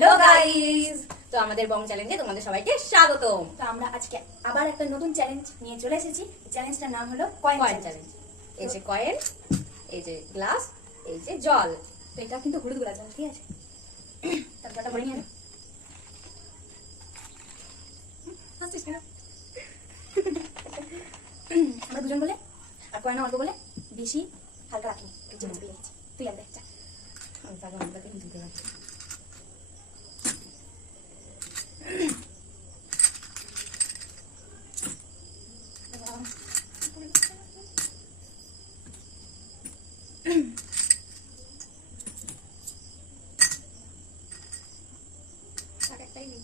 Hello guys, তো আমাদের বং চ্যালেঞ্জে তোমাদের সবাইকে স্বাগতম। তো আমরা আজকে আবার একটা নতুন চ্যালেঞ্জ নিয়ে চলে এসেছি। চ্যালেঞ্জটার নাম হলো কয়েন কয়েন চ্যালেঞ্জ। চ্যালেঞ্জ। এই যে কয়েন, এই যে গ্লাস, এই যে জল। তো এটা কিন্তু হলুদ গোলাপ জল, ঠিক আছে? তারপরটা ভরে নিয়ে হাসছিস কেন? আমরা দুজন বলে আর কয়েন অল্প বলে বেশি হালকা রাখিনি, চেপে পেয়ে গেছি। তুই আর দেখ, আমি তাকে অনেকটাকে দিতে পারছি। একটাই নেই।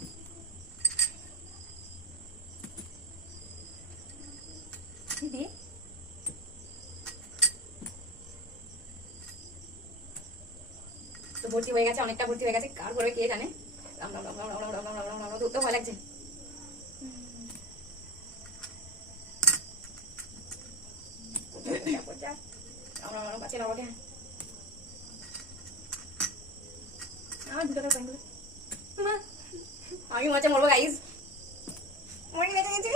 দে তো ভর্তি হয়ে গেছে, অনেকটা ভর্তি হয়ে গেছে। কার করে কে জানে। রাম রাম রাম রাম রাম রাম রাম রাম রাম রাম রাম, তো ভয় লাগছে। আমার 2 টাকার কয়েনগুলো মা, আমি মজা মরবো গাইস। মরে গেছে গেছে।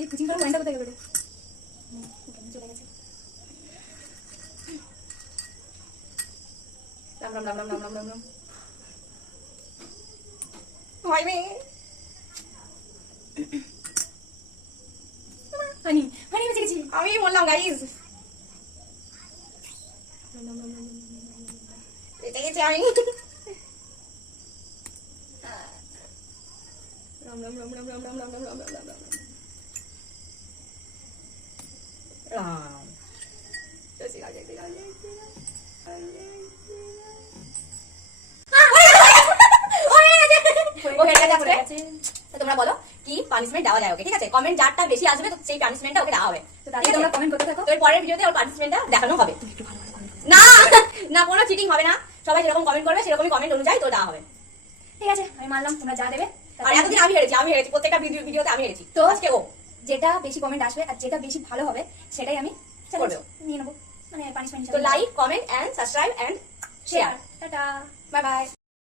এই কুচিং করে কয়েনটা কোথায় গেল রে? কেন চলে গেছে? রাম রাম রাম রাম রাম রাম রাম রাম। ভয় রে। হানি হানি বেঁচে গেছি। আমি বললাম গাইস, বেঁচে গেছি আমি। রাম রাম রাম রাম রাম রাম রাম রাম রাম রাম রাম রাম রাম। ঠিক আছে, ঠিক আছে, তোমরা বলো কি পানিশমেন্ট দেওয়া যায় ওকে, ঠিক আছে? কমেন্ট যারটা বেশি আসবে তো সেই পানিশমেন্টটা ওকে দেওয়া হবে। তো তাহলে তোমরা কমেন্ট করতে থাকো। তো এর পরের ভিডিওতে ওর পানিশমেন্টটা দেখানো হবে। না না, কোনো চিটিং হবে না। সবাই যেরকম কমেন্ট করবে সেরকমই কমেন্ট অনুযায়ী তো দেওয়া হবে। ঠিক আছে, আমি মানলাম তোমরা যা দেবে। আর এতদিন আমি হেরেছি প্রত্যেকটা ভিডিওতে আমি হেরেছি। তো আজকে ও যেটা বেশি কমেন্ট আসবে আর যেটা বেশি ভালো হবে সেটাই আমি করবো। নিয়ে নেবো, মানে পানিশমেন্ট। তো like, comment and subscribe and share. Tata, bye by.